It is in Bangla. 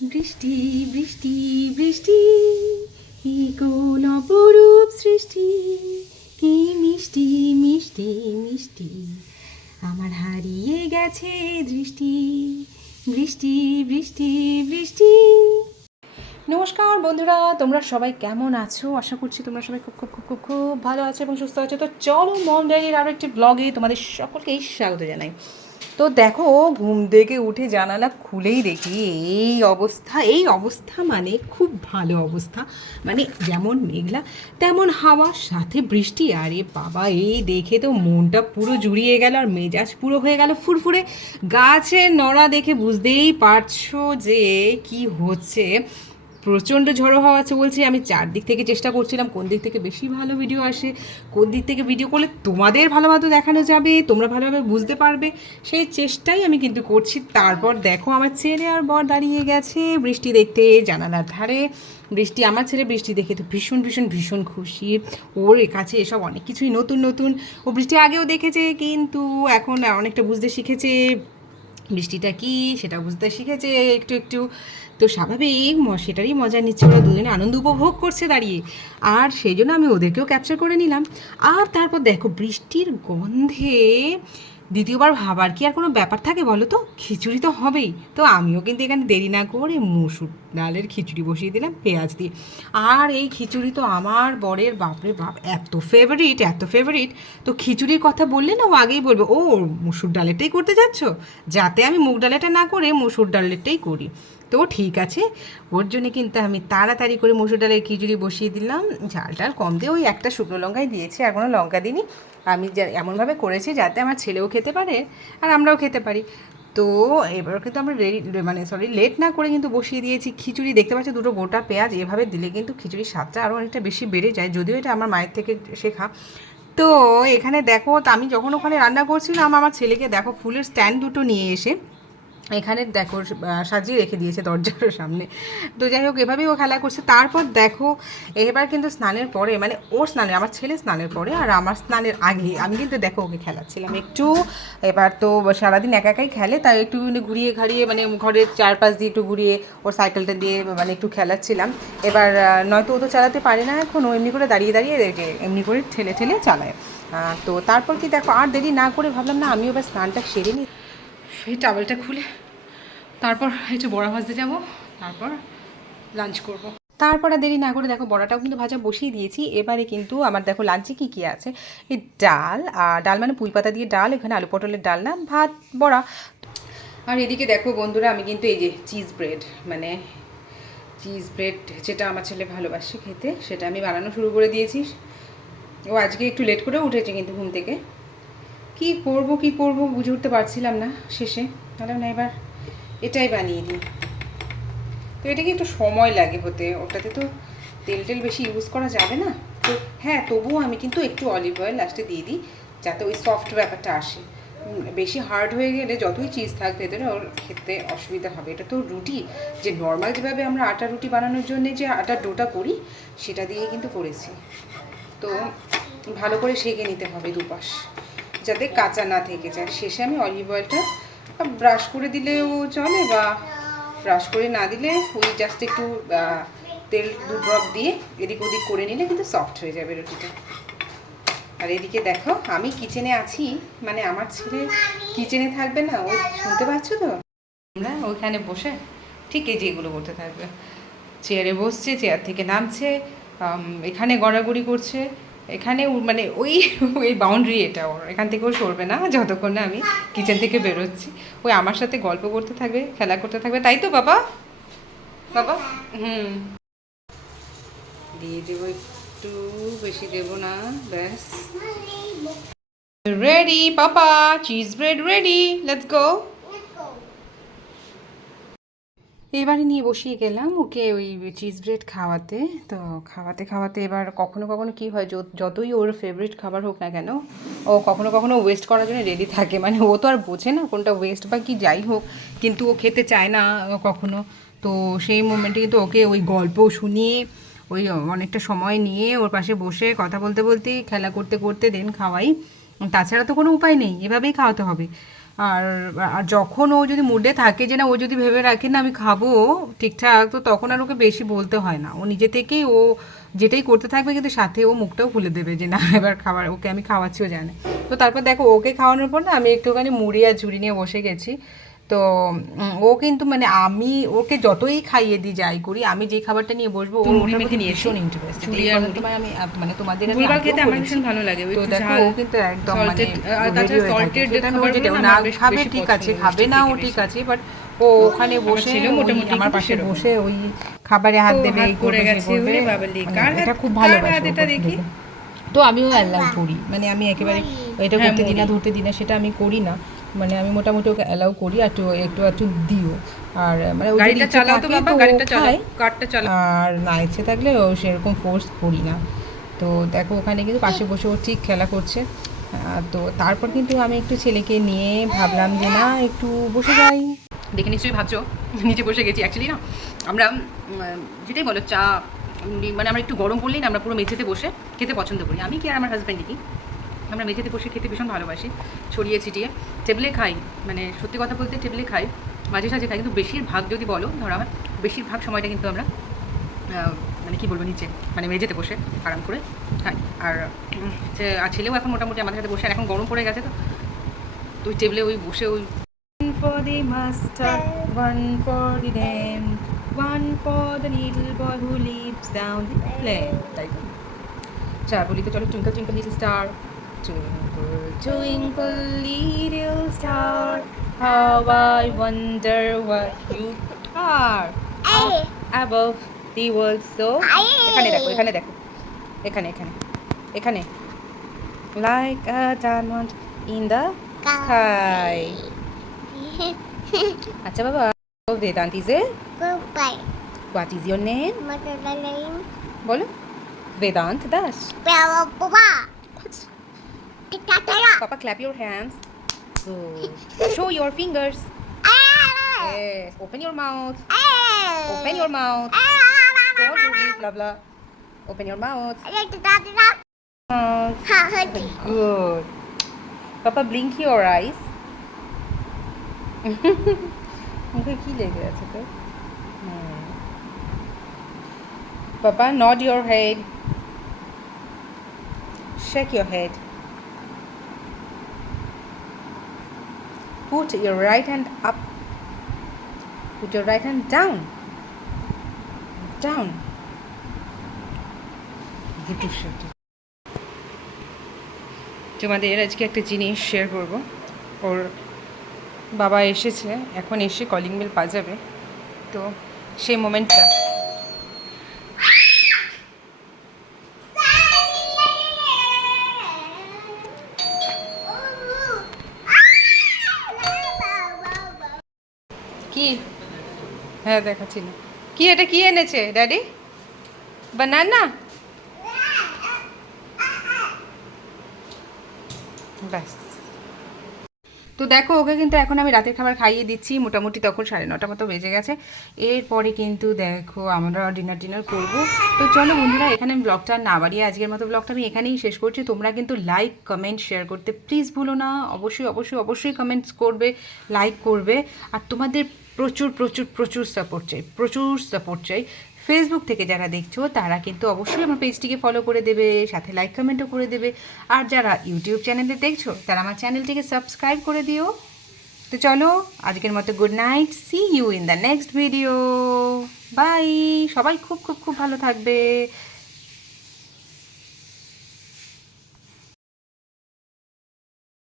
বৃষ্টি বৃষ্টি বৃষ্টি কি কোন অপরূপ সৃষ্টি, কি মিষ্টি মিষ্টি মিষ্টি আমার হারিয়ে গেছে দৃষ্টি। বৃষ্টি বৃষ্টি বৃষ্টি। নমস্কার বন্ধুরা, তোমরা সবাই কেমন আছো? আশা করছি তোমরা সবাই খুব খুব খুব খুব খুব ভালো আছো এবং সুস্থ আছো। তো চলো মম ডায়েরির আরও একটি ব্লগে তোমাদের সকলকেই স্বাগত জানাই। তো দেখো, ঘুম থেকে উঠে জানালা খুলেই দেখি এই অবস্থা মানে খুব ভালো অবস্থা। মানে যেমন মেঘলা তেমন হাওয়া, সাথে বৃষ্টি। আরে বাবা, এই দেখে তো মনটা পুরো জুড়িয়ে গেল আর মেজাজ পুরো হয়ে গেল ফুরফুরে। গাছের নড়া দেখে বুঝতেই পারছো যে কি হচ্ছে। প্রচণ্ড ঝড়ো হাওয়া চলছে। আমি চারদিক থেকে চেষ্টা করছিলাম কোন দিক থেকে বেশি ভালো ভিডিও আসে, কোন দিক থেকে ভিডিও করলে তোমাদের ভালোভাবে দেখানো যাবে, তোমরা ভালোভাবে বুঝতে পারবে, সেই চেষ্টাই আমি কিন্তু করছি। তারপর দেখো, আমার ছেলে আর বর দাঁড়িয়ে গেছে বৃষ্টি দেখতে জানালার ধারে। আমার ছেলে বৃষ্টি দেখে তো ভীষণ ভীষণ ভীষণ খুশি। ওর কাছে এসব অনেক কিছুই নতুন নতুন। ও বৃষ্টি আগেও দেখেছে, কিন্তু এখন অনেকটা বুঝতে শিখেছে বৃষ্টিটা কি, সেটা বুঝতে শিখেছে একটু একটু। তো স্বাভাবিক সেটারই মজা নিচ্ছে, ওরা দুজনে আনন্দ উপভোগ করছে দাঁড়িয়ে। আর সেই জন্য আমি ওদেরকেও ক্যাপচার করে নিলাম। আর তারপর দেখো, বৃষ্টির গন্ধে দ্বিতীয়বার ভাবার কি আর কোনো ব্যাপার থাকে বলো তো? খিচুড়ি তো হবেই। তো আমিও কিন্তু এখানে দেরি না করে মুসুর ডালের খিচুড়ি বসিয়ে দিলাম পেঁয়াজ দিয়ে। আর এই খিচুড়ি তো আমার বরের বাপরে বাপ এত ফেভারিট এত ফেভারিট। তো খিচুড়ির কথা বললে না, ও আগেই বলবে ও মুসুর ডালেরটাই করতে যাচ্ছ, যাতে আমি মুগ ডালেটা না করে মুসুর ডালেরটাই করি। তো ঠিক আছে, ওর জন্যে কিন্তু আমি তাড়াতাড়ি করে মুসুর ডালের খিচুড়ি বসিয়ে দিলাম। ঝাল টাল কম দিয়ে ওই একটা শুকনো লঙ্কাই দিয়েছি, আর কোনো লঙ্কা দিইনি। আমি এমনভাবে করেছি যাতে আমার ছেলেও খেতে পারে আর আমরাও খেতে পারি। তো এবার কিন্তু আমরা লেট না করে কিন্তু বসিয়ে দিয়েছি খিচুড়ি। দেখতে পাচ্ছি দুটো গোটা পেঁয়াজ এভাবে দিলে কিন্তু খিচুড়ির স্বাদটা আরও অনেকটা বেশি বেড়ে যায়, যদিও এটা আমার মায়ের থেকে শেখা। তো এখানে দেখো, তো আমি যখন ওখানে রান্না করছিলাম, আমার ছেলেকে দেখো ফুলের স্ট্যান্ড দুটো নিয়ে এসে এখানে দেখো সাজিয়ে রেখে দিয়েছে দরজার সামনে। তো যাই হোক, এভাবেই ও খেলা করছে। তারপর দেখো, এবার কিন্তু স্নানের পরে, মানে ওর স্নানের, আমার ছেলে স্নানের পরে আর আমার স্নানের আগে আমি কিন্তু দেখো ওকে খেলাচ্ছিলাম একটু। এবার তো সারাদিন একা একাই খেলে, তাই একটু ঘুরিয়ে ঘাড়িয়ে, মানে ঘরের চারপাশ দিয়ে একটু ঘুরিয়ে ওর সাইকেলটা দিয়ে মানে একটু খেলাচ্ছিলাম। এবার নয়তো ও তো চালাতে পারে না এখন, ও এমনি করে দাঁড়িয়ে দাঁড়িয়ে এমনি করে ঠেলে ঠেলে চালায়। তো তারপর কি দেখো, আর দেরি না করে ভাবলাম না আমিও এবার স্নানটা সেরে নিই। সেই টাওয়েলটা খুলে তারপর একটু বড়া ভাজতে যাব, তারপর লাঞ্চ করব। তারপরে দেরি না করে দেখো, বড়াটাও কিন্তু ভাজা বসিয়ে দিয়েছি। এবারে কিন্তু আমার দেখো লাঞ্চে কী কী আছে। এই ডাল, ডাল মানে পুঁই পাতা দিয়ে ডাল, এখানে আলু পটলের ডাল না, ভাত, বড়া। আর এদিকে দেখো বন্ধুরা, আমি কিন্তু এই যে চিজ ব্রেড, মানে চিজ ব্রেড যেটা আমার ছেলে ভালোবাসে খেতে, সেটা আমি বানানো শুরু করে দিয়েছি। ও আজকে একটু লেট করে উঠেছে কিন্তু ঘুম থেকে। কি করব বুঝে উঠতে পারছিলাম না শেষে, তাহলে না এবার এটাই বানিয়ে দিই। তো এটাকে একটু সময় লাগে হতে, ওটাতে তো তেল বেশি ইউজ করা যাবে না। তো হ্যাঁ, তবুও আমি কিন্তু একটু অলিভ অয়েল লাস্টে দিয়ে দিই, যাতে ওই সফট ব্যাপারটা আসে। বেশি হার্ড হয়ে গেলে যতই চিজ থাক ভেতরে, ওর খেতে অসুবিধা হবে। এটা তো রুটি, যে নর্মাল যেভাবে আমরা আটা রুটি বানানোর জন্য যে আটার ডোটা করি, সেটা দিয়ে কিন্তু করেছি। তো ভালো করে সেঁকে নিতে হবে দুপাশ, যাতে কাঁচা না থেকে যায়। শেষে আমি অলিভ অয়েলটা ব্রাশ করে দিলেও চলে, বা ব্রাশ করে না দিলে ওই জাস্ট একটু তেল 2 ড্রপ দিয়ে এদিক ওদিক করে নিলে কিন্তু সফট হয়ে যাবে রুটিটা। আর এদিকে দেখো, আমি কিচেনে আছি, মানে আমার ছেলে কিচেনে থাকবে না, ওই শুনতে পাচ্ছ তো, আমরা ওইখানে বসে ঠিক এই যেগুলো করতে থাকবে। চেয়ারে বসছে, চেয়ার থেকে নামছে, এখানে গড়াগড়ি করছে, এখানে মানে ওই ওই বাউন্ডারি এটা ওর, এখান থেকেও সরবে না যতক্ষণ না আমি কিচেন থেকে বেরোচ্ছি। ওই আমার সাথে গল্প করতে থাকবে, খেলা করতে থাকবে, তাই তো বাবা? বাবা দিয়ে দেবো একটু, বেশি দেবো না, ব্যাস। Ready papa, cheese bread ready, let's go. এবারে নিয়ে বসিয়ে গেলাম ওকে ওই চিজ ব্রেড খাওয়াতে। তো খাওয়াতে খাওয়াতে এবার কখনো কখনো কী হয়, যতই ওর ফেভারিট খাবার হোক না কেন, ও কখনো কখনো ওয়েস্ট করার জন্য রেডি থাকে। মানে ও তো আর বোঝে না কোনটা ওয়েস্ট বা কি যাই হোক, কিন্তু ও খেতে চায় না কখনো। তো সেই মোমেন্টে কিন্তু ওকে ওই গল্প শুনিয়ে, ওই অনেকটা সময় নিয়ে ওর পাশে বসে কথা বলতে বলতেই, খেলা করতে করতে দেন খাওয়াই। তাছাড়া তো কোনো উপায় নেই, এভাবেই খাওয়াতে হবে। আর আর যখন ও যদি মুডে থাকে যে না, ও যদি ভেবে রাখে না আমি খাবো ঠিকঠাক, তো তখন আর ওকে বেশি বলতে হয় না, ও নিজে থেকেই ও যেটাই করতে থাকবে, কিন্তু সাথে ও মুখটাও খুলে দেবে যে না এবার খাবার ওকে আমি খাওয়াচ্ছিও জানে। তো তারপর দেখো ওকে খাওয়ানোর পর না আমি একটুখানি মুড়ি আর ঝুড়ি নিয়ে বসে গেছি। তো ও কিন্তু মানে আমি ওকে যতই খাইয়ে দিই যাই করি, আমি যে খাবারটা নিয়ে বসবো ওর মুড়ি ওটার মেখে প্রতি নিয়েছি। ভীষণ ইন্টারেস্ট। ঝুড়ি আর মুড়ি। আমি মানে তোমাদের আমি ভুলভাল আগেও খেতে আমার বলেছি। ভীষণ ভালো লাগে, ওই তো একটু দেখো ঝাল, ও কিন্তু একদম মানে salted, আর ready তাছাড়া হয়ে থাকে। salted সেটা আমি খাবারগুলো যেটা না না আমার বেশ খাবে বেশি ঠিক আছে, পছন্দ, খাবে মিষ্টির না ও থেকে ঠিক বেশি। আছে, বাট ও ওখানে বসে ছেলেও ওই মোটামুটি আমার কিন্তু পাশে সেরকম। বসে ওই খাবারে হাত ও দেবে, হাত এই পড়ে করবে, সেই গেছে, করবে, ওরে বাবালে, মানে কার এটা হাত, খুব কার ভালোবাসে হাত ও এটা করতে দেখি? দেখে। তো আমিও অ্যালাউ করি, মানে আমি একেবারে এটা হ্যাঁ, করতে দিই না, মুড়ি। ধরতে দিই না, সেটা আমি করি না। মানে আমি মোটামুটি ওকে অ্যালাউ করি, আর একটু একটু একটু দিও। আর মানে ও যদি গাড়িটা ইচ্ছে চালাও তো থাকে বাবা, তো ও গাড়িটা চালাও, খায়, কারটা চালাও। আর না ইচ্ছে থাকলে ও সেরকম ফোর্স করি না। তো দেখো ওখানে কিন্তু পাশে বসে ও ঠিক খেলা করছে। তো তারপর কিন্তু আমি একটু ছেলেকে নিয়ে ভাবলাম যে না একটু বসে যাই। দেখে নিশ্চয়ই ভাবছো নিচে বসে গেছি। অ্যাকচুয়ালি না আমরা যেটাই বলো চা মানে আমরা একটু গরম পড়লেই না আমরা পুরো মেঝেতে বসে খেতে পছন্দ করি। আমি কি আর আমার হাজব্যান্ড কি, আমরা মেঝেতে বসে খেতে ভীষণ ভালোবাসি, ছড়িয়ে ছিটিয়ে টেবিলে খাই। মানে সত্যি কথা বলতে টেবিলে খাই, মাঝে সাঝে খাই, কিন্তু বেশিরভাগ যদি বলো ধরা হয় বেশিরভাগ সময়টা কিন্তু আমরা মানে কী বলবো নিচে মানে মেঝেতে বসে আরাম করে খাই। আর আর ছেলেও এখন মোটামুটি আমাদের সাথে বসে, আর এখন গরম পড়ে গেছে তো ওই টেবিলে ওই বসে ওই one for the master, one for the dame, one for the little boy who lives down the lane. তাই তো চার বলি তো চলো, twinkle twinkle little star, twinkle twinkle little star, how I wonder what you are up above the world so. এখানে দেখো, এখানে দেখো, এখানে এখানে এখানে, like a diamond in the sky. আচ্ছা বাবা, Vedant is a, Goodbye. what is your name? Mother name. বলো, Vedant Das. Papa. Tatara. Papa, clap your hands. Good. Show your fingers. Yes. Open your mouth. Open your mouth. Don't do this, blah blah. Open your mouth. Mouth. Good. Papa, blink your eyes. মুখে কি লেগে আছে তো? Papa, nod your head. Shake your head. Put your right hand up. Put your right hand down. Down. তোমাদের আজকে একটা জিনিস শেয়ার করব। ওর বাবা এসেছে, এখন এসে কলিং বেল বাজাবে, তো সেই মোমেন্টটা কি, হ্যাঁ দেখাচ্ছি না কি, এটা কি এনেছে ড্যাডি? বানানা? ব্যাস। তো দেখো ওকে কিন্তু এখন আমি রাতের খাবার খাইয়ে দিচ্ছি, মোটামুটি তখন 9:30 মতো বেজে গেছে। এরপরে কিন্তু দেখো আমরা ডিনার করবো। তো চলো বন্ধুরা, এখানে আমি ব্লগটা না বাড়িয়ে আজকের মতো ব্লগটা আমি এখানেই শেষ করছি। তোমরা কিন্তু লাইক কমেন্ট শেয়ার করতে প্লিজ ভুলো না, অবশ্যই অবশ্যই অবশ্যই কমেন্টস করবে, লাইক করবে। আর তোমাদের প্রচুর প্রচুর প্রচুর সাপোর্ট চাই, প্রচুর সাপোর্ট চাই। ফেসবুক থেকে যারা দেখছো তারা কিন্তু অবশ্যই আমার পেজটিকে ফলো করে দেবে, সাথে লাইক কমেন্টও করে দেবে। আর যারা ইউটিউব চ্যানেলে দেখছো তারা আমার চ্যানেলটিকে সাবস্ক্রাইব করে দিও। তো চলো আজকের মতো good night, see you in the next video, bye. সবাই খুব খুব খুব ভালো থাকবে।